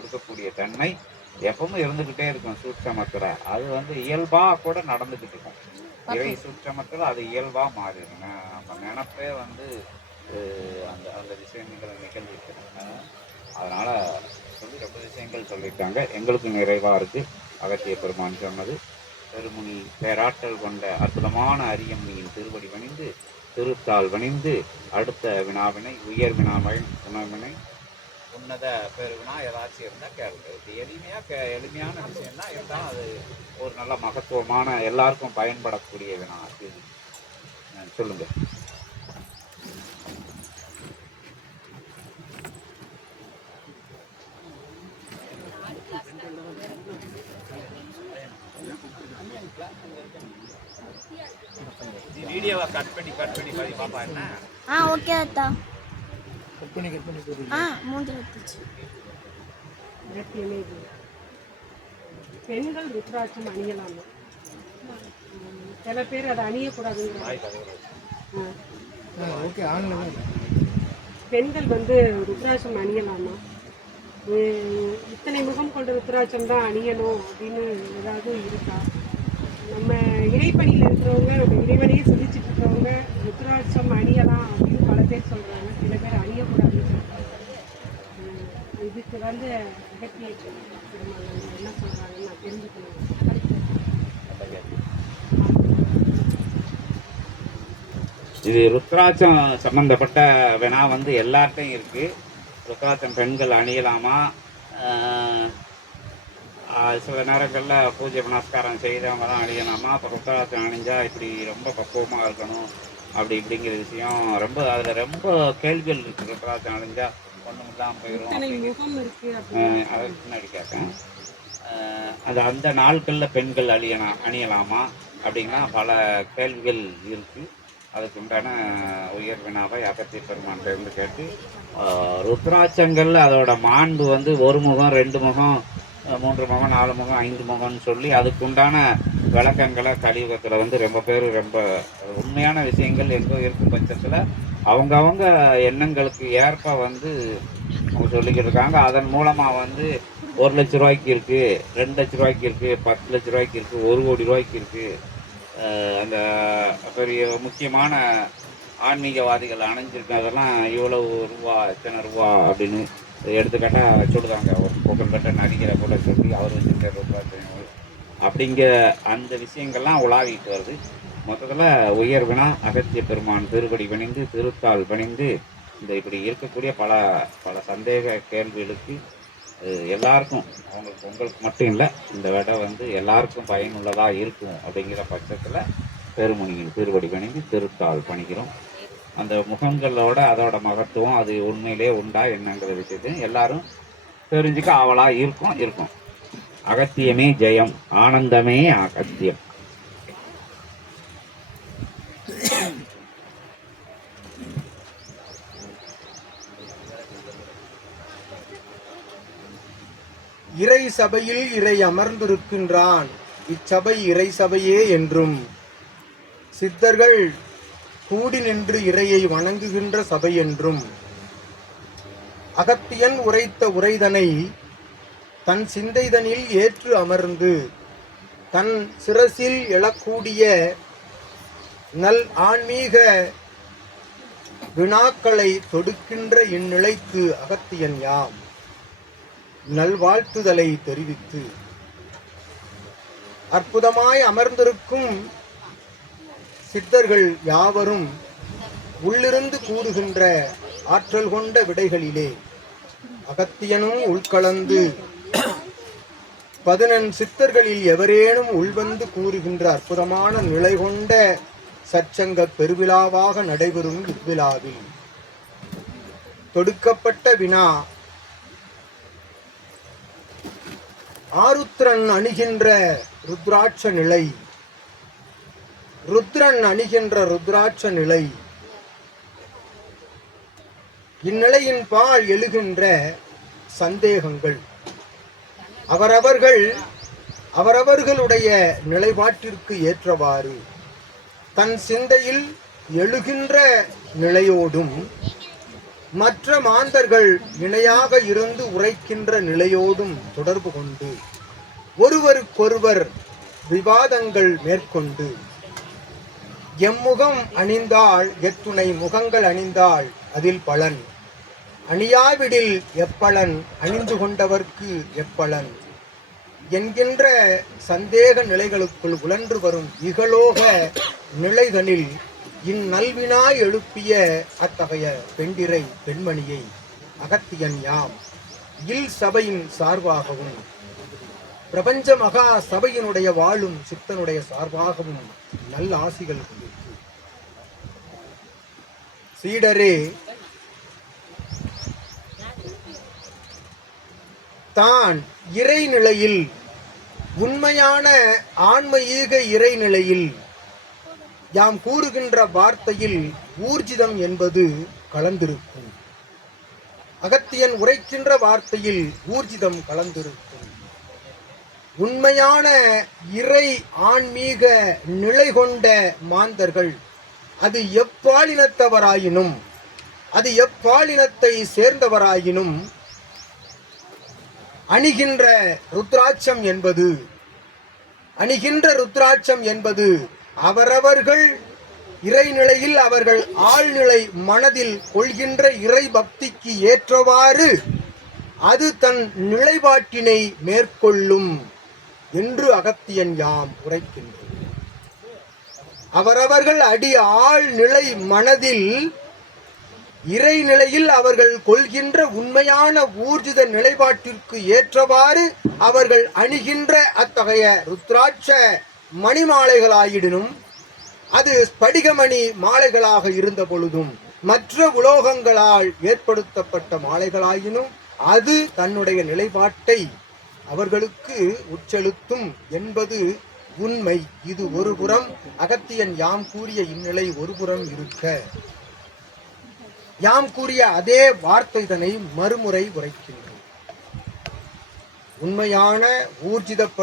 கொடுக்கக்கூடிய தன்மை எப்பவும் இருந்துக்கிட்டே இருக்கும். சூட்சமத்தில் அது வந்து இயல்பாக கூட நடந்துக்கிட்டு இருக்கும். இறை சூட்சமத்தில் அது இயல்பாக மாறிடும். நம்ம நினப்பே வந்து அந்த அந்த விஷயங்களை நிகழ்விக்கிறாங்க. அதனால் சொல்லி ரொம்ப விஷயங்கள் சொல்லியிருக்காங்க. எங்களுக்கு நிறைவாக இருக்குது. அகத்திய பெருமான் சொன்னது பெருமுனி பேராற்றல் கொண்ட அற்புதமான அரியமுனியின் திருவடி பணிந்து திருத்தால் வணிந்து அடுத்த வினாவினை உயர் வினாவினை உன்னத பெருவினா ஏதாச்சும் இருந்தால் கேளுங்க. இது எளிமையான விஷயம்தான் இருந்தால் அது ஒரு நல்ல மகத்துவமான எல்லாருக்கும் பயன்படக்கூடிய வினா. இது சொல்லுங்க. வீடியோவை கட் பண்ணி பாதி பாப்பா என்ன? ஓகே அத்தா. கட் பண்ணி மூஞ்சி வச்சுச்சு. பெண்கள் ருத்ராட்சம் அணியலாமா? சில பேர் அதை அணியக்கூடாதுங்கிறாங்க. பெண்கள் வந்து ருத்ராட்சம் அணியலாமா? இத்தனை முகம் கொண்ட ருத்ராட்சம் தான் அணியணும் அப்படின்னு ஏதாவது இருக்கா? நம்ம இறைப்பணியில் இருக்கிறவங்க, நம்ம இறைவனையே சொல்லிச்சுட்டு இருக்கிறவங்க ருத்ராட்சம் அணியலாம் அப்படின்னு பல பேர் சொல்கிறாங்க. சில பேர் அணியக்கூடாதுன்னு சொல்கிறாங்க. இதுக்கு வந்து அகத்திய பெருமாள் என்ன சொல்கிறாங்கன்னு நான் தெரிஞ்சுக்கணும். இது ருத்ராட்சம் சம்பந்தப்பட்ட வினா வந்து எல்லார்ட்டையும் இருக்குது. ருத்ராட்சம் பெண்கள் அணியலாமா? சில நேரங்களில் பூஜை புனஸ்காரம் செய்தவங்க தான் அணியலாமா? இப்போ ருத்ராட்சம் அணிஞ்சால் இப்படி ரொம்ப பக்குவமாக இருக்கணும் அப்படி இப்படிங்கிற விஷயம் ரொம்ப அதில் ரொம்ப கேள்விகள் இருக்குது. ருத்ராட்சம் அணிஞ்சால் ஒன்றும் இல்லாமல் போயிடும். அதற்கு பின்னாடி கேட்கேன். அது அந்த நாட்களில் பெண்கள் அணியலாமா அப்படின்னா பல கேள்விகள் இருக்குது. அதுக்கு உண்டான உயர் வினாவை அகத்திய பெருமான்கிட்ட கேட்டு ருத்ராட்சங்கள் அதோட மாண்பு வந்து ஒரு முகம், 2 முகம், 3 முகம், 4 முகம், 5 முகம்னு சொல்லி அதுக்குண்டான விளக்கங்களை கலியுகத்தில் வந்து ரொம்ப பேர் ரொம்ப உண்மையான விஷயங்கள் எங்கோ இருக்கும் பட்சத்தில் அவங்க எண்ணங்களுக்கு ஏற்ப வந்து அவங்க சொல்லிக்கிட்டு இருக்காங்க. அதன் மூலமாக வந்து 1 லட்ச ரூபாய்க்கு இருக்குது, 2 லட்ச ரூபாய்க்கு இருக்குது, 10 லட்ச ரூபாய்க்கு இருக்குது, 1 கோடி ரூபாய்க்கு இருக்குது. அந்த பெரிய முக்கியமான ஆன்மீகவாதிகள் அணைஞ்சிருக்கிறதெல்லாம் இவ்வளவு ரூபா, எத்தனை ரூபா அப்படின்னு எடுத்துக்காட்டாக சொல்லுதாங்க. ஒரு புகழ்பெற்ற நடிகரை கூட சொல்லி அவர் வச்சுருக்க ரூபா அப்படிங்க அந்த விஷயங்கள்லாம் உலாவிட்டு வருது. மொத்தத்தில் உயர் வினா அகத்திய பெருமான் திருவடி பணிந்து திருத்தால் பணிந்து இந்த இப்படி இருக்கக்கூடிய பல பல சந்தேக கேள்விகளுக்கு எல்லாருக்கும் உங்களுக்கு மட்டும் இல்லை, இந்த விட வந்து எல்லாருக்கும் பயனுள்ளதாக இருக்கும் அப்படிங்கிற பட்சத்தில் பெருமுனியின் திருவடி பணிந்து திருத்தால் பணிக்கிறோம். அந்த முகங்களோட அதோட மகத்துவம் அது உண்மையிலே உண்டா என்னங்கிற விஷயத்தையும் எல்லாரும் தெரிஞ்சுக்க ஆவலாக இருக்கும். அகத்தியமே ஜெயம், ஆனந்தமே அகத்தியம். இறை சபையில் இறை அமர்ந்திருக்கின்றான், இச்சபை இறை சபையே என்றும் சித்தர்கள் கூடி நின்று இறையை வணங்குகின்ற சபை என்றும் அகத்தியன் உரைத்த உரைதனை தன் சிந்தைதனில் ஏற்று அமர்ந்து தன் சிரசில் எழக்கூடிய நல் ஆன்மீக வினாக்களை தொடுக்கின்ற இந்நிலைக்கு அகத்தியன் யாம் நல்வாழ்த்துதலை தெரிவித்து அற்புதமாய் அமர்ந்திருக்கும் சித்தர்கள் யாவரும் உள்ளிருந்து கூறுகின்ற ஆற்றல் கொண்ட விடைகளிலே அகத்தியனும் உள்கலந்து 11 சித்தர்களில் எவரேனும் உள்வந்து கூறுகின்ற அற்புதமான நிலை கொண்ட சற்சங்க பெருவிழாவாக நடைபெறும் இவ்விழாவில் தொடுக்கப்பட்ட வினா ஆருத்ரன் அணிகின்ற ருத்ராட்ச நிலை, ருத்ரன் அணிகின்ற ருத்ராட்ச நிலை, இந்நிலையின் பால் எழுகின்ற சந்தேகங்கள் அவரவர்களுடைய நிலைப்பாட்டிற்கு ஏற்றவாறு தன் சிந்தையில் எழுகின்ற நிலையோடும் மற்ற மாந்தர்கள் இணையாக இருந்து உரைக்கின்ற நிலையோடும் தொடர்பு கொண்டு ஒருவருக்கொருவர் விவாதங்கள் மேற்கொண்டு எம்முகம் அணிந்தாள் எத்துணை முகங்கள் அணிந்தாள் அதில் பலன் அணியாவிடில் எப்பலன் அணிந்து கொண்டவர்க்கு எப்பலன் என்கின்ற சந்தேக நிலைகளுக்குள் உழன்று வரும் இகலோக நிலைகளில் இந்நல்வினாய் எழுப்பிய அத்தகைய பெண்டிரை பெண்மணியை அகத்தியன் யாம் இல் சபையின் சார்பாகவும் பிரபஞ்ச மகா சபையினுடைய வாழும் சித்தனுடைய சார்பாகவும் நல்ல ஆசிகள் கொடுத்து சீடரே தான் இறைநிலையில் உண்மையான ஆன்மீக இறைநிலையில் யாம் கூறுகின்ற வார்த்தையில் ஊர்ஜிதம் என்பது கலந்திருக்கும். அகத்தியன் உரைக்கின்ற வார்த்தையில் ஊர்ஜிதம் கலந்திருக்கும். உண்மையான இறை ஆன்மீக நிலை கொண்ட மாந்தர்கள் அது எப்பாலினத்தவராயினும் அது எப்பாலினத்தை சேர்ந்தவராயினும் அணிகின்ற ருத்ராட்சம் என்பது அவரவர்கள் இறைநிலையில் அவர்கள் ஆழ்நிலை மனதில் கொள்கின்ற இறை பக்திக்கு ஏற்றவாறு அது தன் நிலைப்பாட்டினை மேற்கொள்ளும் என்று அகத்தியன் யாம் உரைக்கின்றோம். அவரவர்கள் அடி ஆழ்நிலை மனதில் இறைநிலையில் அவர்கள் கொள்கின்ற உண்மையான ஊர்ஜித நிலைப்பாட்டிற்கு ஏற்றவாறு அவர்கள் அணிகின்ற அத்தகைய ருத்ராட்ச மணி மாலைகளாயிடினும் அது ஸ்படிகமணி மாலைகளாக இருந்த பொழுதும் மற்ற உலோகங்களால் ஏற்படுத்தப்பட்ட மாலைகளாயினும் அது தன்னுடைய நிலைப்பாட்டை அவர்களுக்கு உட்செலுத்தும் என்பது உண்மை. இது ஒரு புறம் அகத்தியன் யாம் கூறிய இந்நிலை ஒரு புறம் இருக்க, யாம் கூறிய அதே வார்த்தைதனை மறுமுறை உரைக்கின்றோம். உண்மையான ஊர்ஜிதப்படும்